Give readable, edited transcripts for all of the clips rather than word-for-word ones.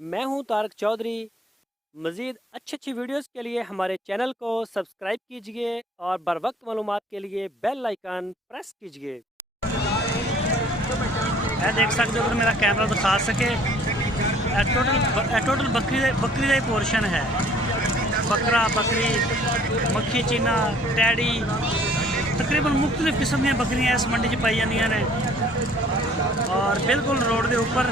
मैं हूं तारक चौधरी। मज़ीद अच्छी वीडियोस के लिए हमारे चैनल को सब्सक्राइब कीजिए और बर वक्त मालूमात के लिए बेल आइकन प्रेस कीजिए। देख सकते हो अगर मेरा कैमरा दिखा सके टोटल बकरी का ही पोर्शन है। बकरा बकरी मक्खी चीना टैडी तकरीबन मुख्तलिफ किस्म दी बकरियां इस मंडी च पाई जांदियां ने और बिल्कुल रोड के ऊपर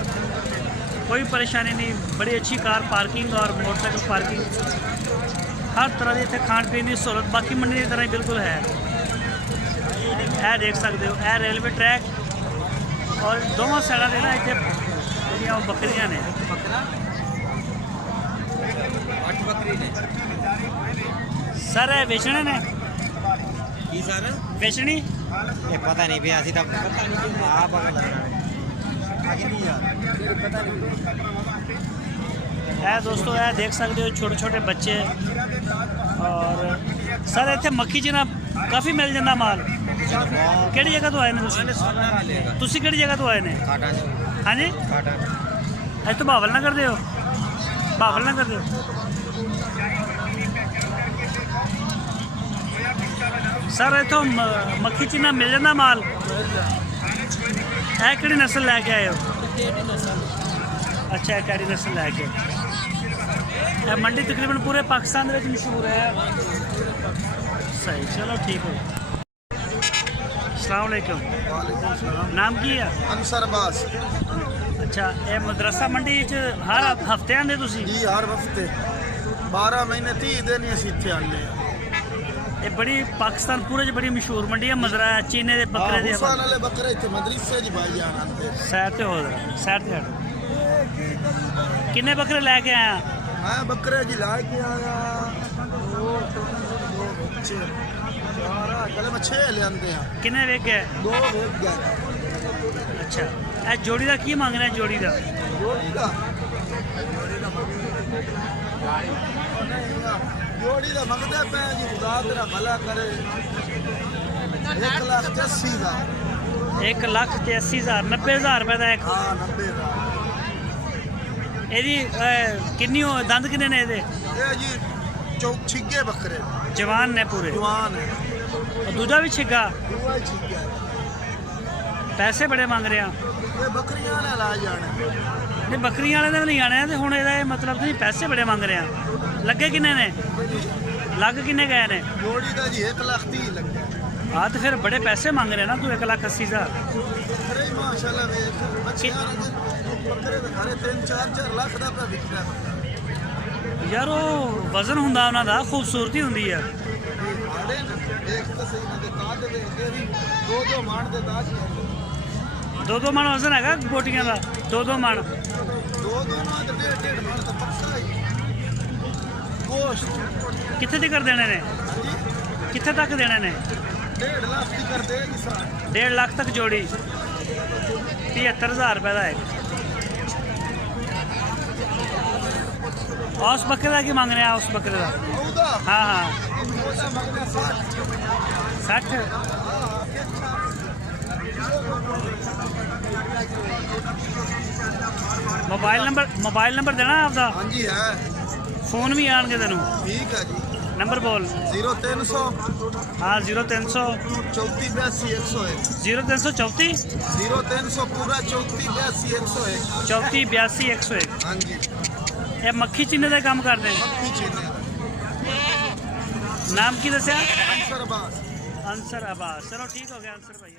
कोई परेशानी नहीं। बड़ी अच्छी कार पार्किंग और मोटरसाइकिल पार्किंग हर तरह की इतने खाण पीन की सहूलत बाकी मंडी की तरह ही बिल्कुल है। यह देख सकते हो यह रेलवे ट्रैक और दोनों साइडों से ना इतने बकरियां ने सर है बेचने ने बेचनी ये पता नहीं भैया सीधा आप है दोस्तों यह देख सकते हो छोटे छोटे बच्चे और सर इतने मक्खी च ना काफ़ी मिल जाता माल। किहड़ी जगह तो आए ने तुसी किहड़ी जगह तो आए ने? हाँ जी अज तो भावल ना करते हो भावल ना करते हो। सर इतों मक्खी चीना मिल जाता माल। है कि नस्ल लैके आए हो? अच्छा कैरी नस्ल लैके मंडी तकरीबन पूरे पाकिस्तान में मशहूर है। सही चलो ठीक हो। अस्सलाम वालेकुम नाम की है? अंसर अब्बास। अच्छा ये मदरसा मंडी हर हफ्ते आते तुसी? जी हर हफ्ते 12 महीने 30 दिन ही इतने आने। ये बड़ी पाकिस्तान पूरे बड़ी मशहूर मंडी है। मदरा चीने के बकरे दे वाले बकरे इतने मदरसे जी भाई आते सैर ते हो सैर ते हट। किन्ने बकरे लेके आया? मैं बकरे जी लाके आया गले में 6 ले आते हैं। किन्ने वेच गए? 2 वेच गए। अच्छा ए जोड़ी का की मांगना है? जोड़ी का जोड़ी का मंगते पे जी खुदा तेरा भला करे 1,83,000। 1,83,000 90,000 रुपए का एक। हाँ 90,000। ਇਹਦੀ ਕਿੰਨੀ ਦੰਦ ਕਿੰਨੇ ਨੇ ਇਹਦੇ? ये जी छिगे बकरे जवान ने पूरे जवान है। और दूजा भी छिगा। दूआ ही छिगा है। पैसे बड़े मंग रहे हैं। ये बकरियां ने ला जाने नहीं बकरियां वाले ने नहीं आने तो हुण ਇਹਦਾ मतलब नहीं पैसे बड़े मंग रहे हैं। लगे किन्ने ने? लग किन्ने गए ने? जोड़ी का जी 1,30,000 लग गया। हाँ तो फिर बड़े पैसे मांग रहे हैं ना तू 1,80,000। अरे माशाल्लाह वे बच्चियां बकरे तो घरे 3-4 लाख का पे बिकता है यार वो वजन हुंदा उन्हां दा खूबसूरती हुंदी है। आड़े ना एक तो सही ना दिखा दे ये भी 2-2 मान दे दास 2-2 मन वजन हैगा बोटियां दा? 2-2 मन 2-2 ना तो 1.5 मान तो पक्का ही गोश्त कित्थे तक देने ने? कित्थे तक देने ने? 1.5 लाख की कर देगी सा 1.5 लाख तक जोड़ी 73,000 रुपए का है। उस बकरे का की मांग रहे हैं? उस बकरे का औदा हाँ हाँ औदा मगने 60 60। मोबाइल नंबर देना आपका? हाँ जी है। फोन भी आएंगे तेन? ठीक है जी नंबर बोल। 0300 हाँ 0300 34 82 101 0334 0300 पूरा 34 82 101 34 82 101। हाँ जी ये मक्खी चीने का काम करते हैं। मक्खी चीने नाम की दसिया? अंसर अब्बास। अंसर अब्बास। चलो ठीक हो गया अंसर भाई।